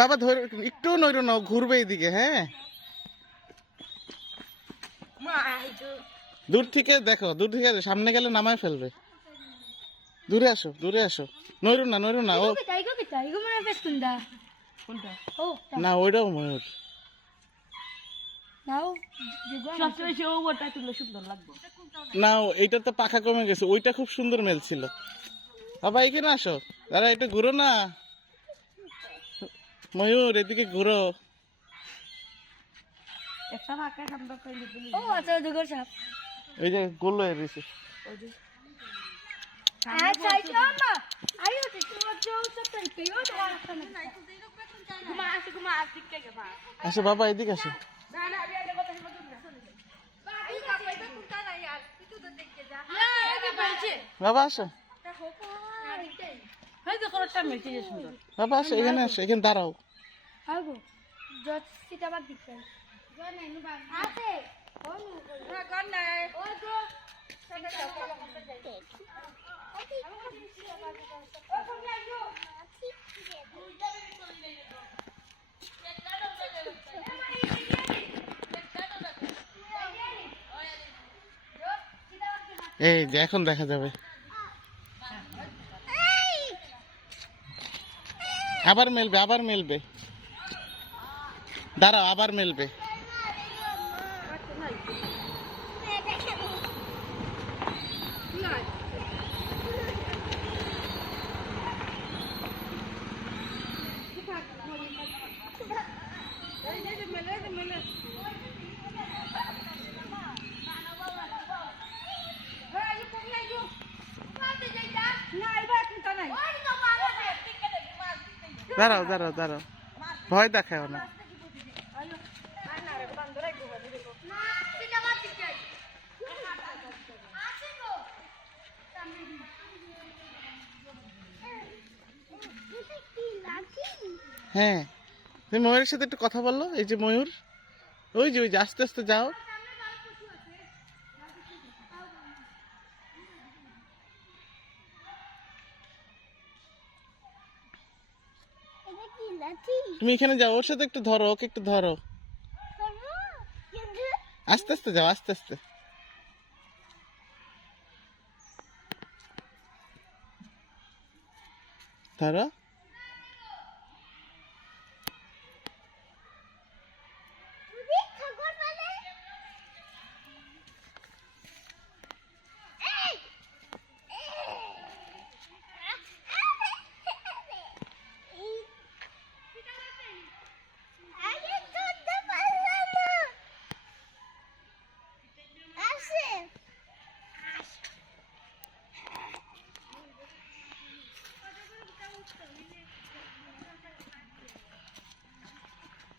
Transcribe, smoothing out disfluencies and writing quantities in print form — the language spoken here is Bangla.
বাবা ধরে একটু নইরো না, ঘুরবে এইদিকে। হ্যাঁ, দূর থেকে দেখো, দূর থেকে সামনে গেলে নামায় ফেলবে। দূরে আসো, দূরে আসো। নইরো না, নইরো না। ও না, ওইটাও ময়ূর। না, এইটা তো পাখা কমে গেছে, ওইটা খুব সুন্দর মেল ছিল। বাবা এখানে আসো, দাঁড়া, এটা ঘুরো না। ময়ূর এদিকে ঘুরো। ওই যে গোল হয়ে রয়েছে। আসো বাবা, এদিকে আসো। বাবা আসো, বাবা আসো, এখানে আসো, এখানে দাঁড়াও। এই যে এখন দেখা যাবে। আবার মেলবে, আবার মেলবে। দাঁড়াও, আবার মেলবে। দাঁড়াও, দাঁড়াও, দাঁড়াও, ভয় দেখাও না। হ্যাঁ, তুমি ময়ূরের সাথে একটু কথা বললো। এই যে ময়ূর, ওই যে, ওই যে, আস্তে আস্তে যাও। তুমি এখানে যাও, ওর সাথে একটু ধরো, ওকে একটু ধরো। আস্তে আস্তে যাও, আস্তে আস্তে। ধরো।